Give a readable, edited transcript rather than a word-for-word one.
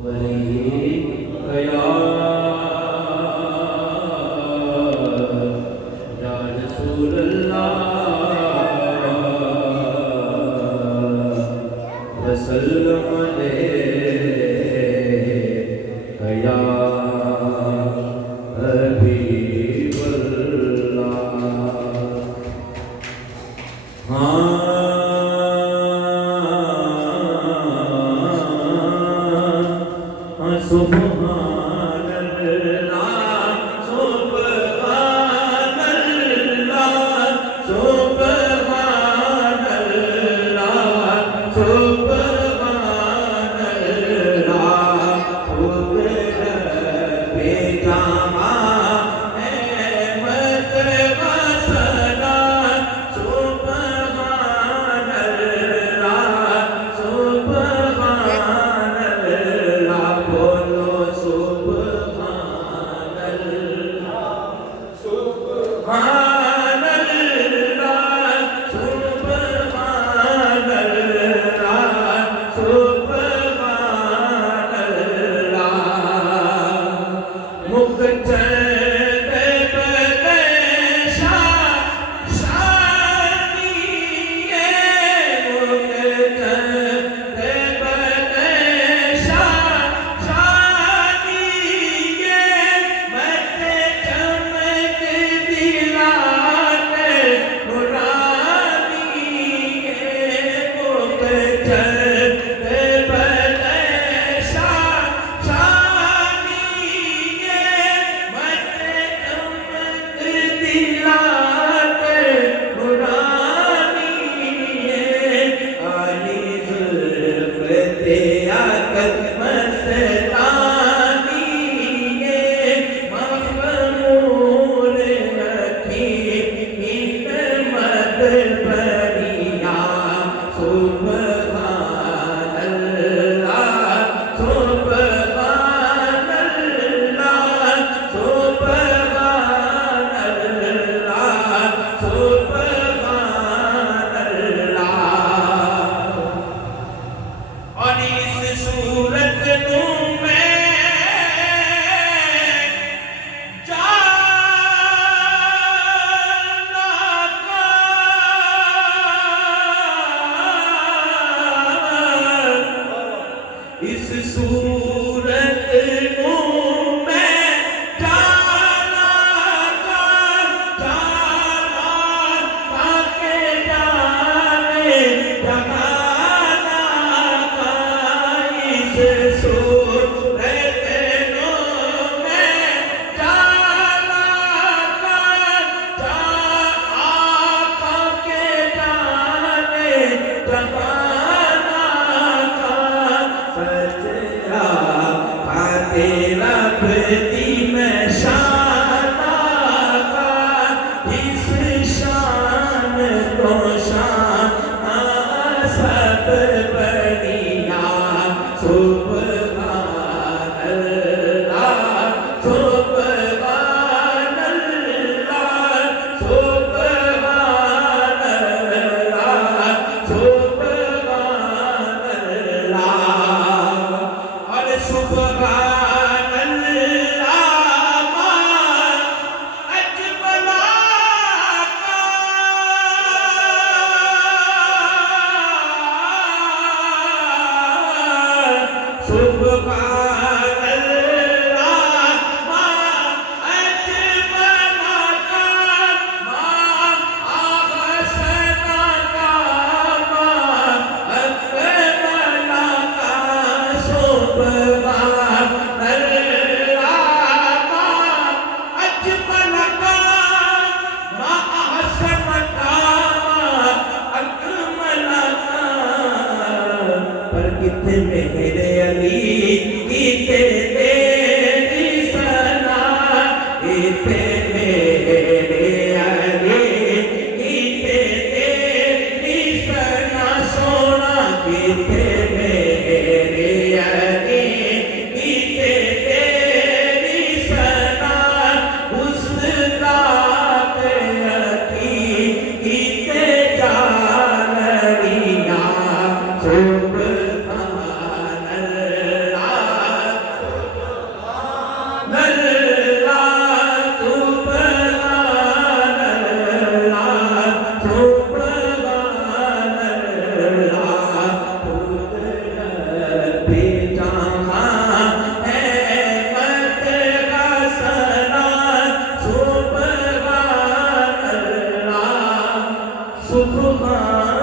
ولی یا رسول اللہ وسلم علیہ یا حبیب اللہ سبحان اللہ سبحان اللہ سبحان اللہ سبحان اللہ خود رب جہاں احمد وسنا سبحان اللہ سبحان اللہ بولو سبحان اللہ سبحان اللہ سبحان اللہ سبحان اللہ مقتد بدشا شانیے مقتد بدشا شانیے مت چمک دلات نورانیے مقتد بدشا شانیے مت چمک دلات نورانیے علی زلف تیاقت مستانیے مخمور حکیم حکمت بریہ سبحان اللہ سبحان اللہ سبحان اللہ سبحان اللہ اور اس صورت میں جانا اس صورت میں جانا کے جانے جگانا اس صورت میں جانا کے جانے جگانا سچا تیرا بدی میں شانہ کا اس شان تو شان سب بڑیا سبحان اللہ سبحان اللہ سبحان اللہ سبحان اللہ اور سبحان اللہ ما اجملا کا سبحان اللہ ما اجملا کا ما احسن کا ما اکمل کا سبحان اللہ ما اجمل کا ما احسن کا ما اکمل کا پر کتنے میرے علی کتنے تیری ثنا کتنے میرے علی کتنے تیری ثنا سونا کتنے میرے علی سبحان